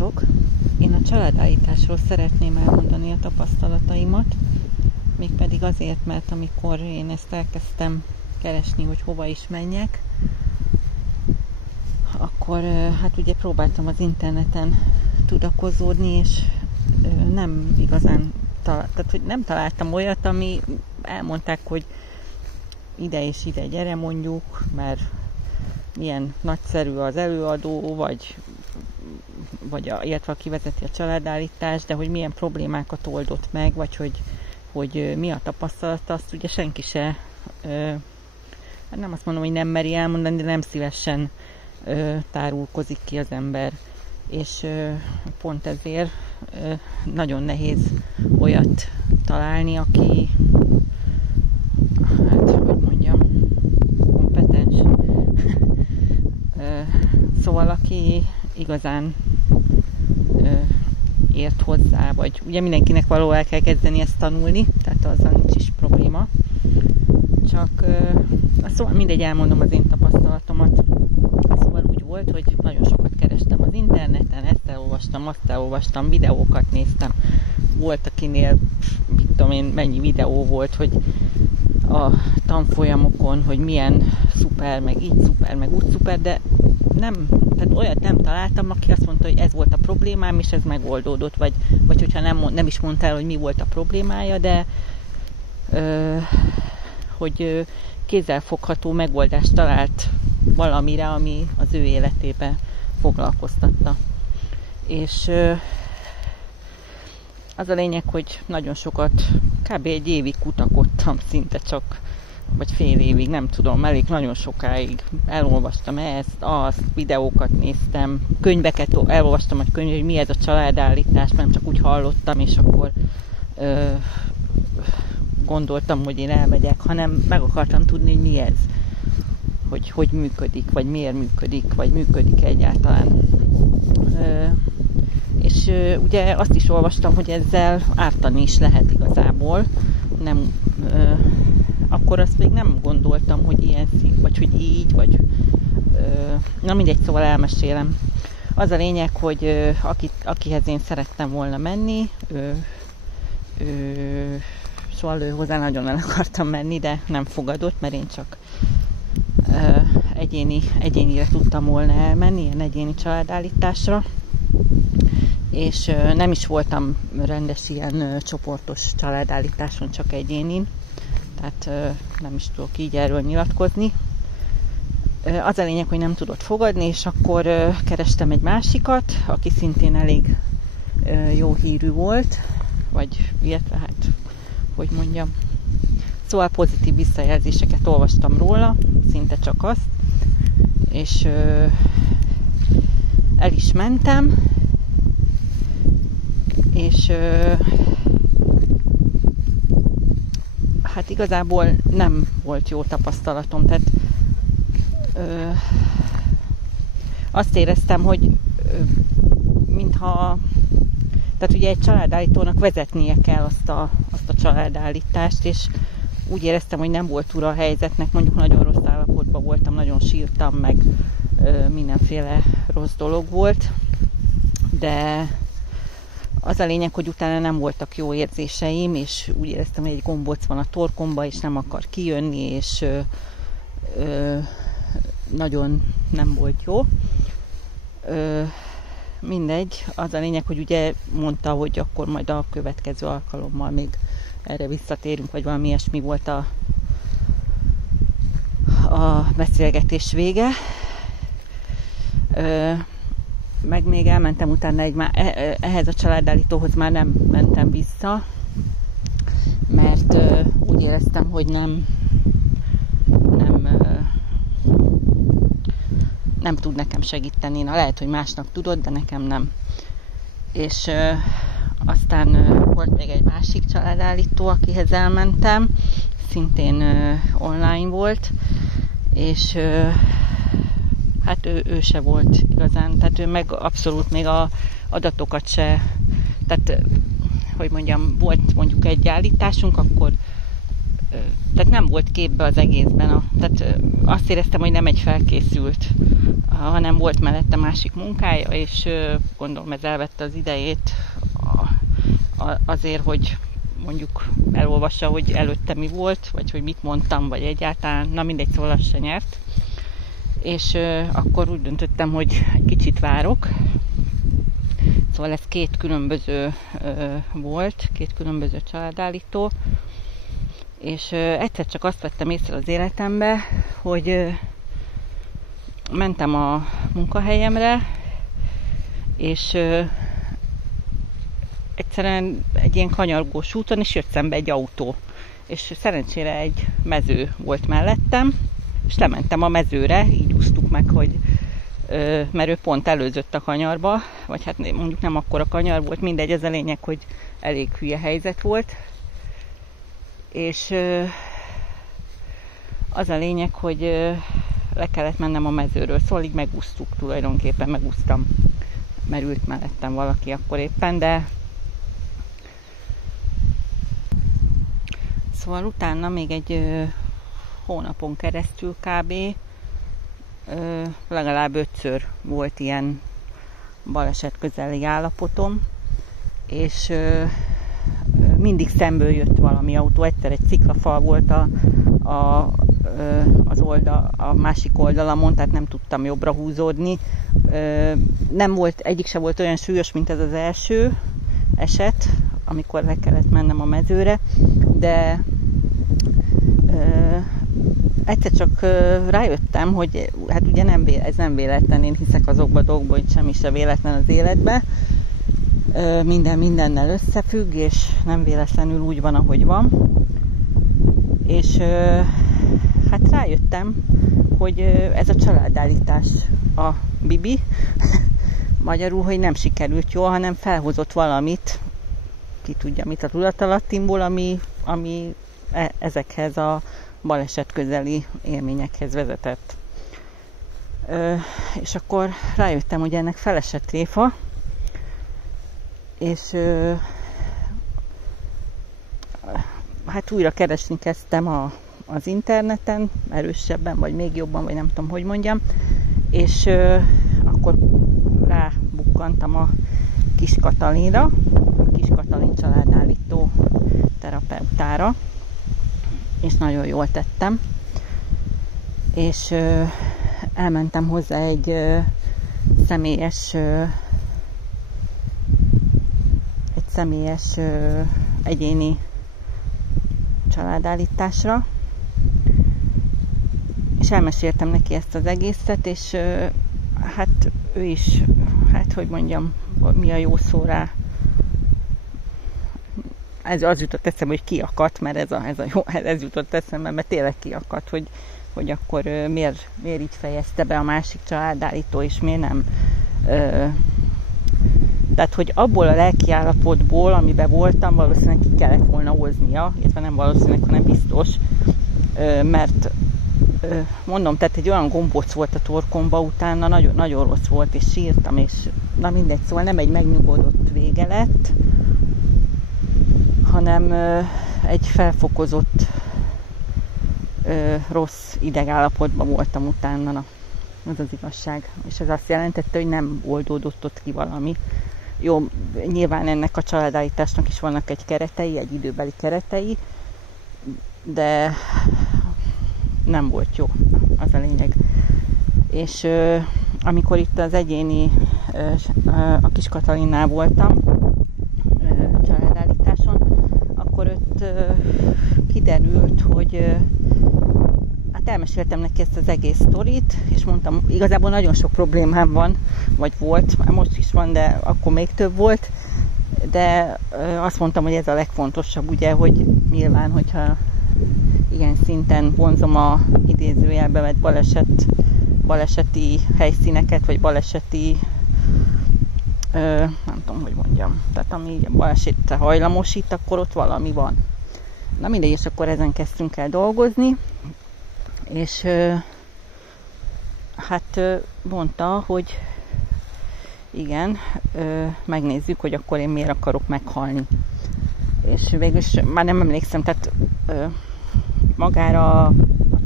Sziasztok! Én a családállításról szeretném elmondani a tapasztalataimat, mégpedig azért, mert amikor én ezt elkezdtem keresni, hogy hova is menjek, akkor hát ugye próbáltam az interneten tudakozódni, és nem igazán, tehát hogy nem találtam olyat, ami elmondták, hogy ide és ide gyere mondjuk, mert milyen nagyszerű az előadó, illetve aki vezeti a családállítást, de hogy milyen problémákat oldott meg, vagy hogy mi a tapasztalata, azt ugye senki se, hát nem azt mondom, hogy nem meri elmondani, de nem szívesen tárulkozik ki az ember. És pont ezért nagyon nehéz olyat találni, aki, hát hogy mondjam, kompetens. Szóval aki igazán ért hozzá, vagy ugye mindenkinek való el kell kezdeni ezt tanulni, tehát azzal nincs is probléma. Csak szóval mindegy, elmondom az én tapasztalatomat. Szóval úgy volt, hogy nagyon sokat kerestem az interneten, ezt elolvastam, azt elolvastam, videókat néztem. Volt, akinél, mit tudom én, mennyi videó volt, hogy a tanfolyamokon, hogy milyen szuper, meg így szuper, meg úgy szuper, de nem, tehát olyat nem találtam, aki azt mondta, hogy ez volt a problémám, és ez megoldódott, vagy hogyha nem is mondta el, hogy mi volt a problémája, de hogy kézzelfogható megoldást talált valamire, ami az ő életébe foglalkoztatta. És az a lényeg, hogy nagyon sokat, kb. Egy évig kutakodtam szinte csak, vagy fél évig, nem tudom, elég nagyon sokáig elolvastam azt, videókat néztem, könyveket elolvastam, hogy mi ez a családállítás, nem csak úgy hallottam, és akkor gondoltam, hogy én elmegyek, hanem meg akartam tudni, hogy mi ez, hogy működik, vagy miért működik, vagy működik egyáltalán. És ugye azt is olvastam, hogy ezzel ártani is lehet igazából. Nem, akkor azt még nem gondoltam, hogy ilyen szín, vagy hogy így, vagy na mindegy, szóval elmesélem. Az a lényeg, hogy akihez én szerettem volna menni, szóval hozzá nagyon el akartam menni, de nem fogadott, mert én csak egyénire tudtam volna elmenni, ilyen egyéni családállításra, és nem is voltam rendes ilyen csoportos családállításon, csak egyénin, tehát nem is tudok így erről nyilatkozni. Az a lényeg, hogy nem tudott fogadni, és akkor kerestem egy másikat, aki szintén elég jó hírű volt, vagy illetve hát, hogy mondjam, szóval pozitív visszajelzéseket olvastam róla, szinte csak azt, és el is mentem, és hát igazából nem volt jó tapasztalatom, tehát azt éreztem, hogy mintha, tehát ugye egy családállítónak vezetnie kell azt a családállítást, és úgy éreztem, hogy nem volt ura a helyzetnek, mondjuk nagyon rossz állapotban voltam, nagyon sírtam, meg mindenféle rossz dolog volt, de az a lényeg, hogy utána nem voltak jó érzéseim, és úgy éreztem, hogy egy gombóc van a torkomba, és nem akar kijönni, és nagyon nem volt jó. Mindegy, az a lényeg, hogy ugye mondta, hogy akkor majd a következő alkalommal még erre visszatérünk, vagy valami ilyesmi volt a beszélgetés vége. Meg még elmentem utána ehhez a családállítóhoz már nem mentem vissza, mert úgy éreztem, hogy nem tud nekem segíteni. Na, lehet, hogy másnak tudod, de nekem nem. És aztán volt még egy másik családállító, akihez elmentem, szintén online volt, és hát ő se volt igazán, tehát ő meg abszolút még a adatokat se, tehát hogy mondjam, volt mondjuk egy állításunk, akkor tehát nem volt képbe az egészben. Tehát azt éreztem, hogy nem egy felkészült, hanem volt mellette másik munkája, és gondolom ez elvette az idejét azért, hogy mondjuk elolvassa, hogy előtte mi volt, vagy hogy mit mondtam, vagy egyáltalán, na mindegy, szóval az se nyert. És akkor úgy döntöttem, hogy egy kicsit várok. Szóval ez két különböző volt, két különböző családállító, és egyszer csak azt vettem észre az életembe, hogy mentem a munkahelyemre, és egyszerűen egy ilyen kanyargós úton, és jött szembe egy autó. És szerencsére egy mező volt mellettem, és lementem a mezőre, így úsztuk meg, hogy mert ő pont előzött a kanyarba, vagy hát mondjuk nem akkora kanyar volt, mindegy, ez a lényeg, hogy elég hülye helyzet volt. És az a lényeg, hogy le kellett mennem a mezőről, szóval így megúsztuk, tulajdonképpen megúsztam. Merült mellettem valaki akkor éppen, de szóval utána még egy hónapon keresztül kb. Legalább 5-ször volt ilyen baleset közeli állapotom, és mindig szemből jött valami autó. Egyszer egy sziklafal volt a másik oldalamon, tehát nem tudtam jobbra húzódni. Nem volt, egyik se volt olyan súlyos, mint ez az első eset, amikor le kellett mennem a mezőre, de egyszer csak rájöttem, hogy hát ugye ez nem véletlen, én hiszek azokba a dolgokba, hogy semmi se véletlen az életben. Minden mindennel összefügg, és nem véletlenül úgy van, ahogy van. És hát rájöttem, hogy ez a családállítás a Bibi, magyarul, hogy nem sikerült jól, hanem felhozott valamit, ki tudja mit a tudatalattimból, ami ezekhez a baleset közeli élményekhez vezetett. És akkor rájöttem, hogy ennek felesett tréfa, és hát újra keresni kezdtem az interneten, erősebben, vagy még jobban, vagy nem tudom, hogy mondjam, és akkor rábukkantam a Kis Katalinra, a Kis Katalin családállító terapeutára, és nagyon jól tettem, és elmentem hozzá egy személyes egyéni családállításra, és elmeséltem neki ezt az egészet, és hát ő is, hát hogy mondjam, mi a jó szó rá, ez az jutott eszembe, hogy kiakadt, mert ez jutott eszembe, mert tényleg kiakadt, hogy akkor miért így fejezte be a másik családállító, és miért nem. Tehát, hogy abból a lelkiállapotból, amiben voltam, valószínűleg ki kellett volna hoznia, illetve nem valószínűleg, hanem biztos, mert mondom, tehát egy olyan gombóc volt a torkomba, utána nagyon, nagyon rossz volt, és sírtam, és na mindegy, szóval nem egy megnyugodott vége lett, hanem egy felfokozott rossz idegállapotban voltam utána, na, az az igazság. És ez azt jelentette, hogy nem oldódott ott ki valami. Jó, nyilván ennek a családállításnak is vannak egy keretei, egy időbeli keretei, de nem volt jó, az a lényeg. És amikor itt az egyéni, a Kis Katalinnál voltam, családállításon, akkor ott kiderült, hogy hát elmeséltem neki ezt az egész sztorit, és mondtam, igazából nagyon sok problémám van, vagy volt, most is van, de akkor még több volt, de azt mondtam, hogy ez a legfontosabb, ugye, hogy nyilván, hogyha ilyen szinten vonzom a idézőjelbe vett baleseti helyszíneket, vagy baleseti nem tudom, hogy mondjam, tehát ami balesetre hajlamosít, akkor ott valami van. Na mindegy, és akkor ezen kezdtünk el dolgozni, és hát mondta, hogy igen, megnézzük, hogy akkor én miért akarok meghalni. És végülis már nem emlékszem, tehát magára a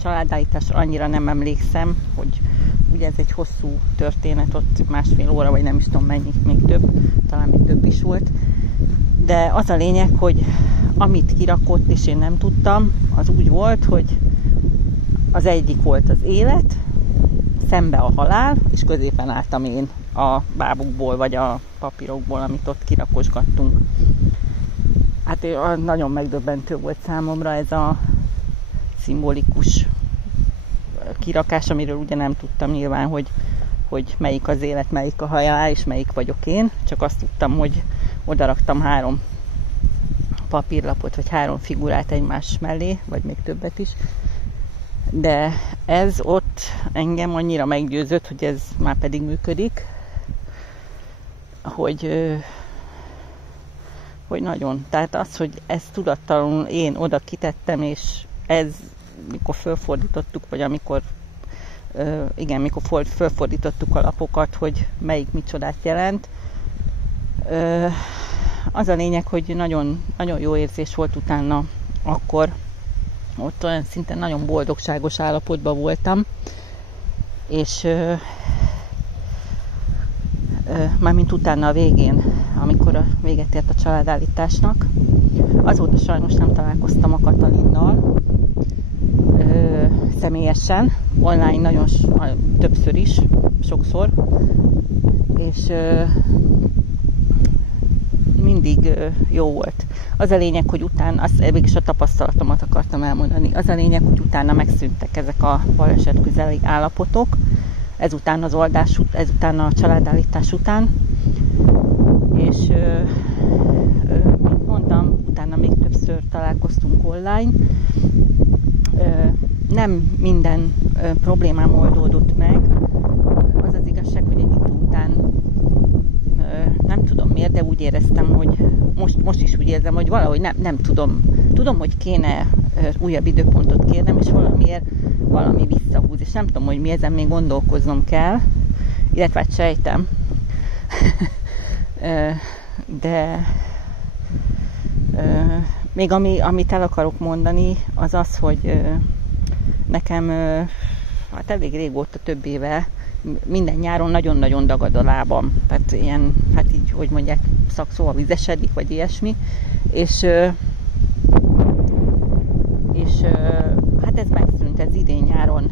családállításra annyira nem emlékszem, hogy ugye ez egy hosszú történet, ott 1,5 óra, vagy nem is tudom mennyi, még több, talán még több is volt. De az a lényeg, hogy amit kirakott, és én nem tudtam, az úgy volt, hogy az egyik volt az élet, szembe a halál, és középen álltam én a bábukból, vagy a papírokból, amit ott kirakosgattunk. Hát nagyon megdöbbentő volt számomra ez a szimbolikus kirakás, amiről ugye nem tudtam nyilván, hogy melyik az élet, melyik a halál, és melyik vagyok én. Csak azt tudtam, hogy odaraktam 3 papírlapot, vagy 3 figurát egymás mellé, vagy még többet is. De ez ott engem annyira meggyőzött, hogy ez már pedig működik, hogy nagyon. Tehát az, hogy ezt tudattalanul én oda kitettem, és ez, mikor fölfordítottuk, vagy amikor mikor fölfordítottuk a lapokat, hogy melyik micsodát jelent, az a lényeg, hogy nagyon, nagyon jó érzés volt utána akkor, ott olyan szinten nagyon boldogságos állapotban voltam, és mármint utána a végén, amikor a véget ért a családállításnak, azóta sajnos nem találkoztam a Katalinnal személyesen, online nagyon többször is, sokszor, és mindig jó volt. Az a lényeg, hogy utána, mégis a tapasztalatomat akartam elmondani, az a lényeg, hogy utána megszűntek ezek a baleset közeli állapotok, ezután az oldás, ezután a családállítás után, és mint mondtam, utána még többször találkoztunk online. Nem minden problémám oldódott meg. Az az igazság, hogy egy idő után nem tudom miért, de úgy éreztem, hogy most is úgy érzem, hogy valahogy nem tudom. Tudom, hogy kéne újabb időpontot kérnem, és valami visszahúz, és nem tudom, hogy mi, ezen még gondolkoznom kell, illetve hát sejtem. De még amit el akarok mondani, az az, hogy nekem hát elég régóta, több éve, minden nyáron nagyon-nagyon dagad a lábam. Tehát ilyen, hát így, hogy mondják, szakszóval vizesedik, vagy ilyesmi. És hát ez megszűnt, ez idén nyáron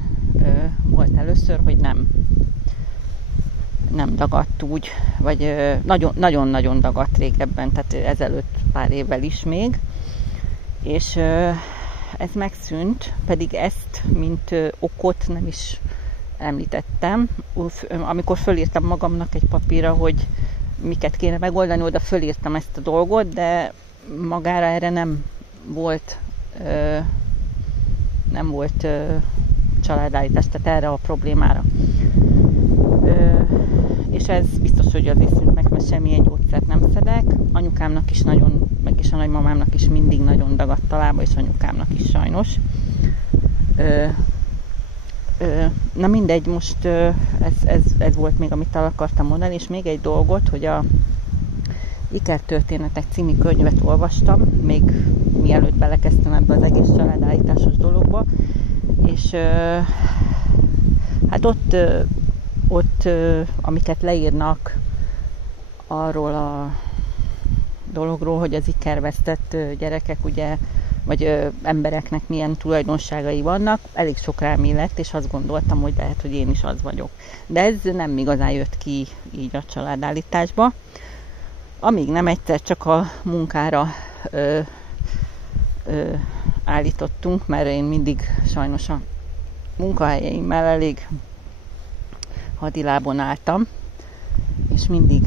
volt először, hogy nem dagadt úgy, vagy nagyon-nagyon dagadt régebben, tehát ezelőtt pár évvel is még. És ez megszűnt, pedig ezt, mint okot nem is említettem. Amikor fölírtam magamnak egy papírra, hogy miket kéne megoldani, oda fölírtam ezt a dolgot, de magára erre nem volt családállítás, tehát erre a problémára. És ez biztos, hogy azért szűnt meg, mert semmilyen gyógyszert nem szedek. Anyukámnak is nagyon, meg is a nagymamámnak is mindig nagyon dagadt a lába, és anyukámnak is sajnos. Na mindegy, most ez volt még, amit el akartam mondani, és még egy dolgot, hogy a Ikertörténetek című könyvet olvastam, még mielőtt belekezdtem ebbe az egész családállításos dologba, és hát ott amiket leírnak arról a dologról, hogy az ikervesztett gyerekek, ugye, vagy embereknek milyen tulajdonságai vannak, elég sok rám illett, és azt gondoltam, hogy lehet, hogy én is az vagyok. De ez nem igazán jött ki így a családállításba. Amíg nem egyszer csak a munkára állítottunk, mert én mindig sajnos a munkahelyeimmel elég hadilábon álltam, és mindig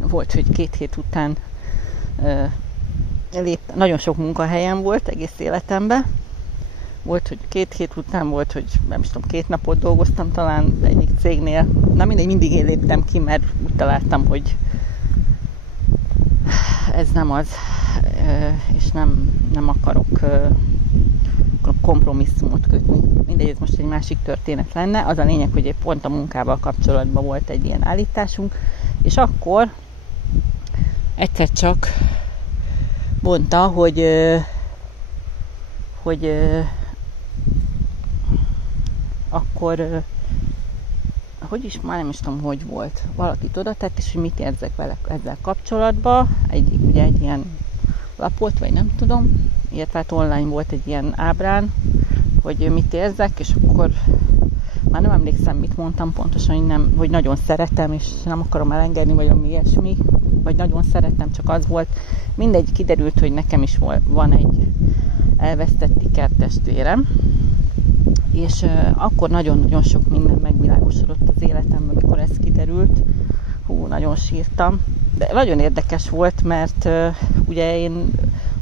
volt, hogy 2 hét után nagyon sok munkahelyem volt egész életemben. Volt, hogy 2 hét után volt, hogy nem is tudom, 2 napot dolgoztam talán egyik cégnél. Na mindig én léptem ki, mert úgy találtam, hogy ez nem az, és nem akarok kompromisszumot kötni. Mindegy, ez most egy másik történet lenne. Az a lényeg, hogy pont a munkával kapcsolatban volt egy ilyen állításunk, és akkor egyszer csak mondta, hogy akkor már nem is tudom, hogy volt. Valakit oda tett, és hogy mit érzek vele ezzel kapcsolatban. Ugye egy ilyen lapot, vagy nem tudom, illetve hát online volt egy ilyen ábrán, hogy mit érzek, és akkor már nem emlékszem, mit mondtam pontosan, hogy nagyon szeretem, és nem akarom elengedni, vagy valami ilyesmi, vagy nagyon szeretem, csak az volt. Mindegy, kiderült, hogy nekem is van egy elvesztett ikertestvérem, és akkor nagyon-nagyon sok minden megvilágosodott az életemben, amikor ez kiderült. Nagyon sírtam. De nagyon érdekes volt, mert ugye én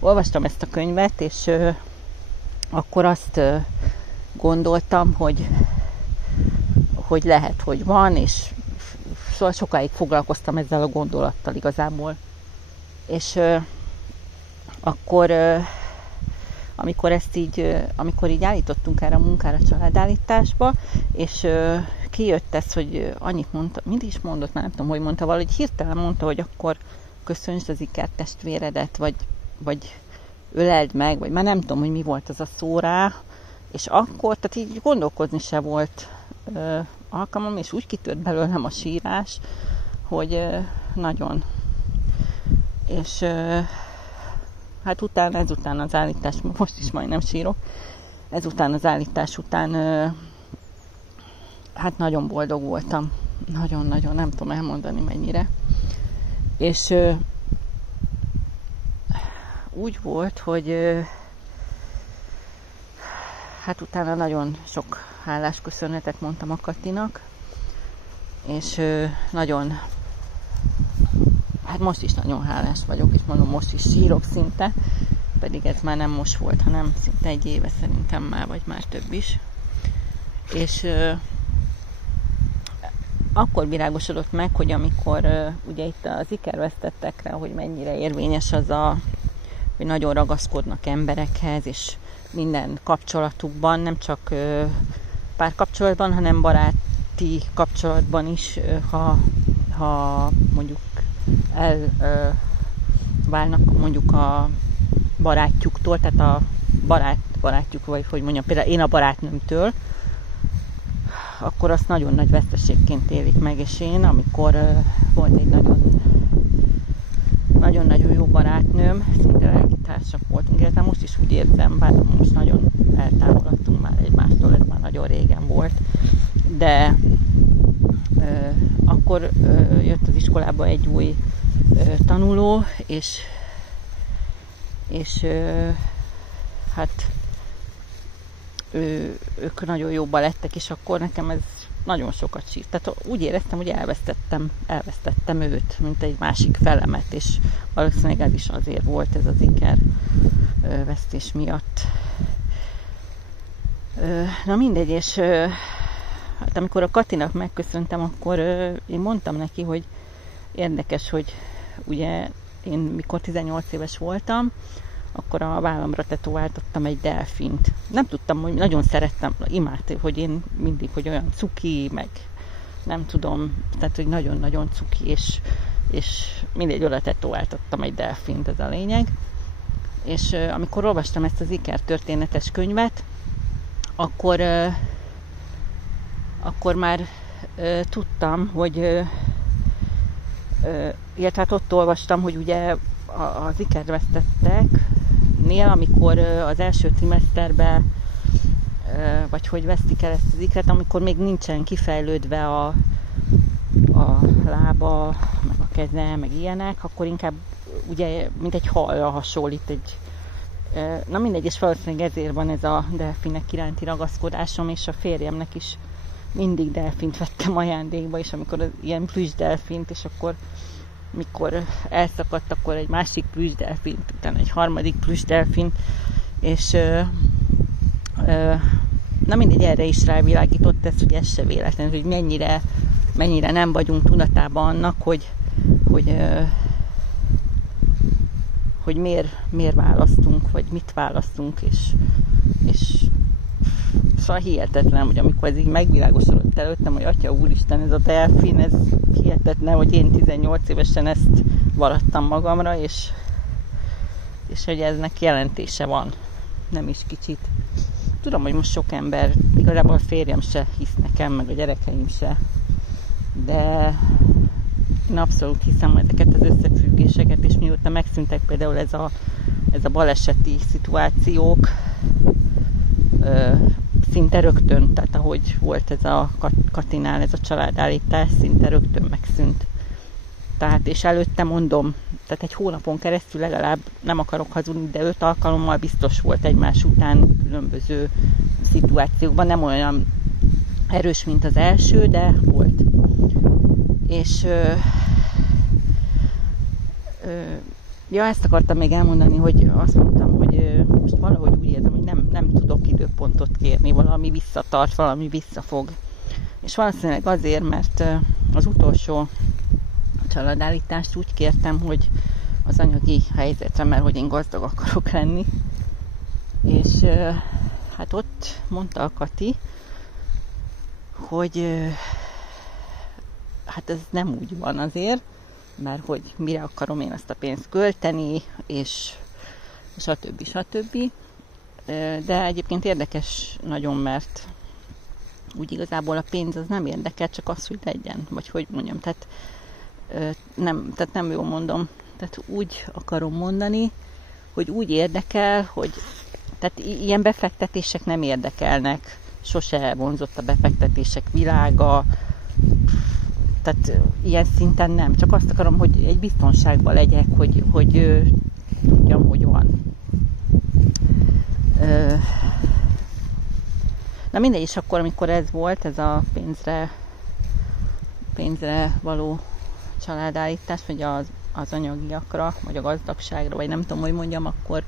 olvastam ezt a könyvet, és akkor azt gondoltam, hogy lehet, hogy van, és sokáig foglalkoztam ezzel a gondolattal igazából. És akkor amikor így állítottunk erre a munkára, a családállításba, és kijött ez, hogy annyit mondta, mindig is mondott, már nem tudom, hogy mondta, valahogy hirtelen mondta, hogy akkor köszöntsd az ikertestvéredet, vagy öleld meg, vagy már nem tudom, hogy mi volt az a szó rá, és akkor, tehát így gondolkozni se volt alkalmam, és úgy kitört belőlem a sírás, hogy nagyon. És hát ezután az állítás, most is majdnem sírok, ezután az állítás után hát nagyon boldog voltam. Nagyon-nagyon, nem tudom elmondani mennyire. És úgy volt, hogy hát utána nagyon sok hálás köszönetet mondtam a Katinak, és nagyon, hát most is nagyon hálás vagyok, és mondom, most is sírok szinte, pedig ez már nem most volt, hanem szinte egy éve szerintem már, vagy már több is. És akkor világosodott meg, hogy amikor ugye itt az ikervesztettekre, hogy mennyire érvényes az hogy nagyon ragaszkodnak emberekhez, és minden kapcsolatukban, nem csak párkapcsolatban, hanem baráti kapcsolatban is, ha mondjuk elválnak mondjuk a barátjuktól, tehát a barátjuk, vagy hogy mondjam, például én a barátnőmtől, akkor azt nagyon nagy veszteségként élik meg, és én, amikor volt egy nagyon-nagyon jó barátnőm, szinte lelkitársak voltunk, illetve most is úgy érzem, bár most nagyon eltávolodtunk már egymástól, ez már nagyon régen volt, de akkor jött az iskolába egy új tanuló, és hát ők nagyon jóban lettek, és akkor nekem ez nagyon sokat sírt. Tehát úgy éreztem, hogy elvesztettem őt, mint egy másik felemet, és valószínűleg ez is azért volt, ez az ikervesztés miatt. Na mindegy, és hát amikor a Katinak megköszöntem, akkor én mondtam neki, hogy érdekes, hogy ugye én mikor 18 éves voltam, akkor a vállamra tetováltattam egy delfint. Nem tudtam, hogy nagyon szerettem, imádtam, hogy én mindig, hogy olyan cuki, meg nem tudom, tehát, hogy nagyon-nagyon cuki, és mindegy, oda tetováltattam egy delfint, ez a lényeg. És amikor olvastam ezt az ikertörténetes könyvet, akkor már tudtam, hogy illetve hát ott olvastam, hogy ugye az ikervesztetteknél, amikor az első trimeszterben, vagy hogy vesztik el ezt az ikret, amikor még nincsen kifejlődve a lába, meg a keze, meg ilyenek, akkor inkább ugye, mint egy halra hasonlít na mindegy, és valószínűleg ezért van ez a delfinek iránti ragaszkodásom, és a férjemnek is mindig delfint vettem ajándékba, és amikor ilyen plüss delfint, és akkor mikor elszakadt, akkor egy másik plüss delfint, utána egy harmadik plüss delfint, és na mindegy, erre is rávilágított ez, hogy ez se véletlen, hogy mennyire nem vagyunk tudatában annak, hogy miért választunk, vagy mit választunk, és szóval hihetetlen, hogy amikor ez így megvilágosodott előttem, hogy Atya Úristen, ez a delfin, ez hihetetlen, hogy én 18 évesen ezt varadtam magamra, és hogy eznek jelentése van, nem is kicsit. tudom, hogy most sok ember, igazából a férjem se hisz nekem, meg a gyerekeim se, de én abszolút hiszem ezeket az összefüggéseket, és mióta megszűntek például ez a baleseti szituációk, szinte rögtön, tehát ahogy volt ez a Katinál, ez a családállítás, szinte rögtön megszűnt. Tehát, és előtte mondom, tehát egy hónapon keresztül legalább, nem akarok hazudni, de 5 alkalommal biztos volt egymás után különböző szituációkban, nem olyan erős, mint az első, de volt. És ezt akartam még elmondani, hogy azt mondtam, hogy most valahogy úgy érzem, hogy nem tudok időpontot kérni, valami visszatart, valami visszafog. És valószínűleg azért, mert az utolsó családállítást úgy kértem, hogy az anyagi helyzetre, mert hogy én gazdag akarok lenni. És hát ott mondta a Kati, hogy hát ez nem úgy van azért, mert hogy mire akarom én azt a pénzt költeni, és stb. De egyébként érdekes nagyon, mert úgy igazából a pénz az nem érdekel, csak az, hogy legyen, vagy hogy mondjam, tehát nem jól mondom, tehát úgy akarom mondani, hogy úgy érdekel, hogy tehát ilyen befektetések nem érdekelnek, sose vonzott a befektetések világa, tehát ilyen szinten nem, csak azt akarom, hogy egy biztonságban legyek, hogy tudjam, hogy van. Na mindegy, és akkor, amikor ez volt, ez a pénzre való családállítás, vagy az anyagiakra, vagy a gazdagságra, vagy nem tudom, hogy mondjam, akkor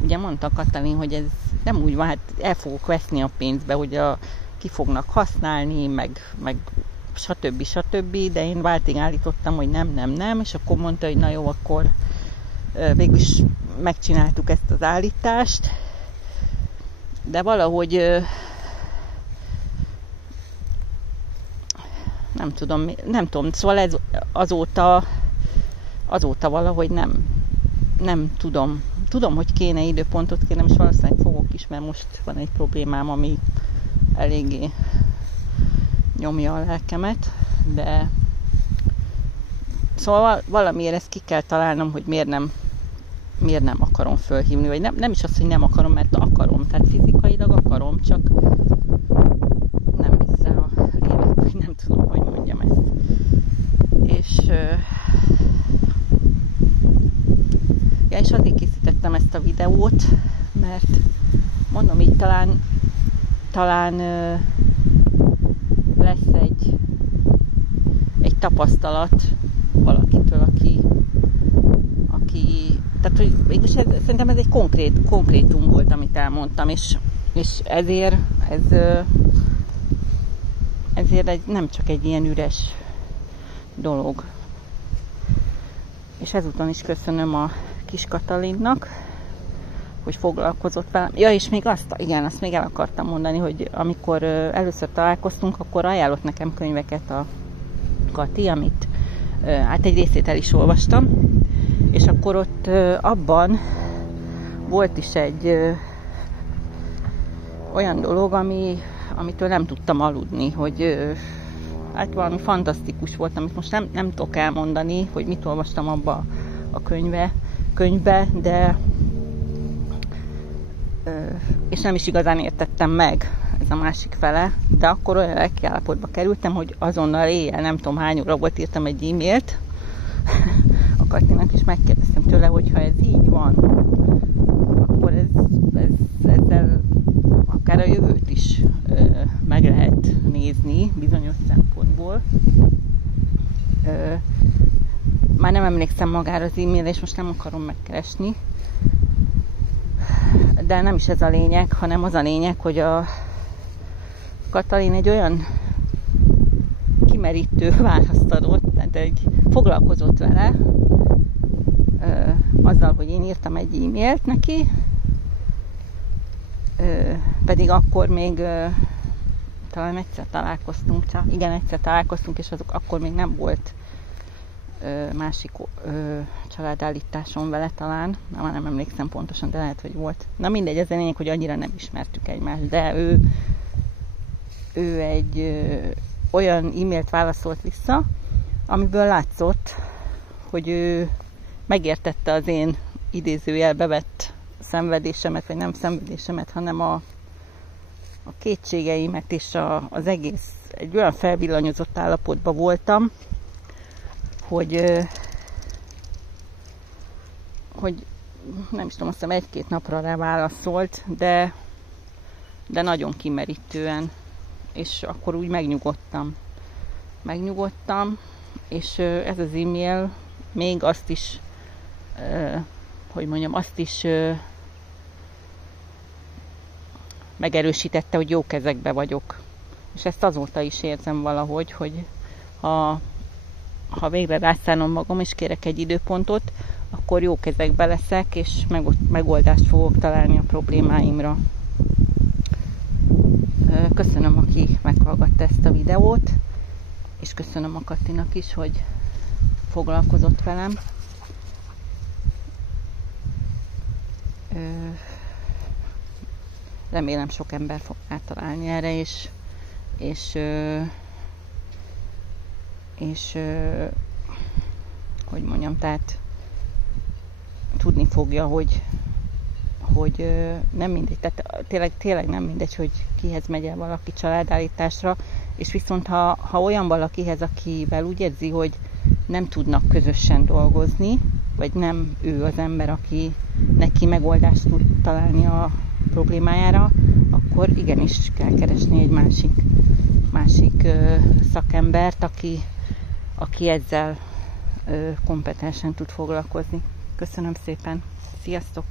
ugye mondta Katalin, hogy ez nem úgy van, hát el fogok veszni a pénzbe, hogy ki fognak használni, meg stb. De én váltig állítottam, hogy nem, és akkor mondta, hogy na jó, akkor végülis megcsináltuk ezt az állítást, de valahogy nem tudom, szóval ez azóta valahogy nem tudom. Tudom, hogy kéne időpontot kérnem, és valószínűleg fogok is, mert most van egy problémám, ami eléggé nyomja a lelkemet, de szóval valamiért ezt ki kell találnom, hogy miért nem akarom fölhívni, vagy nem is az, hogy nem akarom, mert akarom, tehát fizikailag akarom, csak nem hisz rá a lélek, hogy nem tudom, hogy mondjam ezt. És azért készítettem ezt a videót, mert mondom így talán lesz egy tapasztalat valakitől, aki tehát, hogy mégis szerintem ez egy konkrétum volt, amit elmondtam, és ezért nem csak egy ilyen üres dolog. És ezúton is köszönöm a kis Katalinnak, hogy foglalkozott velem. Ja, és még azt még el akartam mondani, hogy amikor először találkoztunk, akkor ajánlott nekem könyveket a Kati, amit hát egy részét el is olvastam, és akkor ott abban volt is egy olyan dolog, amitől nem tudtam aludni, hogy hát valami fantasztikus volt, amit most nem tudok elmondani, hogy mit olvastam abba a könyvbe, de és nem is igazán értettem meg, ez a másik fele, de akkor olyan lelkiállapotba kerültem, hogy azonnal éjjel, nem tudom hány óra volt, írtam egy e-mailt a Katinak, és megkérdeztem tőle, hogy ha ez így van, akkor ezzel akár a jövőt is meg lehet nézni bizonyos szempontból. Már nem emlékszem magára az e-mailre, és most nem akarom megkeresni, de nem is ez a lényeg, hanem az a lényeg, hogy a Katalin egy olyan kimerítő választ adott, tehát foglalkozott vele, azzal, hogy én írtam egy e-mailt neki, pedig akkor még talán egyszer találkoztunk, és akkor még nem volt másik családállításon vele talán, már nem emlékszem pontosan, de lehet, hogy volt. Na mindegy, ez a lényeg, hogy annyira nem ismertük egymást, de ő egy olyan e-mailt válaszolt vissza, amiből látszott, hogy ő megértette az én idézőjelbe vett szenvedésemet, vagy nem szenvedésemet, hanem a kétségeimet, és az egész, egy olyan felvillanyozott állapotban voltam, hogy nem is tudom, azt hiszem 1-2 napra rá válaszolt, de nagyon kimerítően, és akkor úgy megnyugodtam, és ez az e-mail még azt is, megerősítette, hogy jó kezekbe vagyok. És ezt azóta is érzem valahogy, hogy ha végre rászánom magam, és kérek egy időpontot, akkor jó kezekbe leszek, és megoldást fogok találni a problémáimra. Köszönöm, aki meghallgatta ezt a videót, és köszönöm a Katinak is, hogy foglalkozott velem. Remélem sok ember fog rátalálni erre, és hogy mondjam, tehát tudni fogja, hogy nem mindegy, tehát tényleg nem mindegy, hogy kihez megy el valaki családállításra, és viszont ha olyan valakihez, akivel úgy érzi, hogy nem tudnak közösen dolgozni, vagy nem ő az ember, aki neki megoldást tud találni a problémájára, akkor igenis kell keresni egy másik szakembert, aki ezzel kompetensen tud foglalkozni. Köszönöm szépen, sziasztok!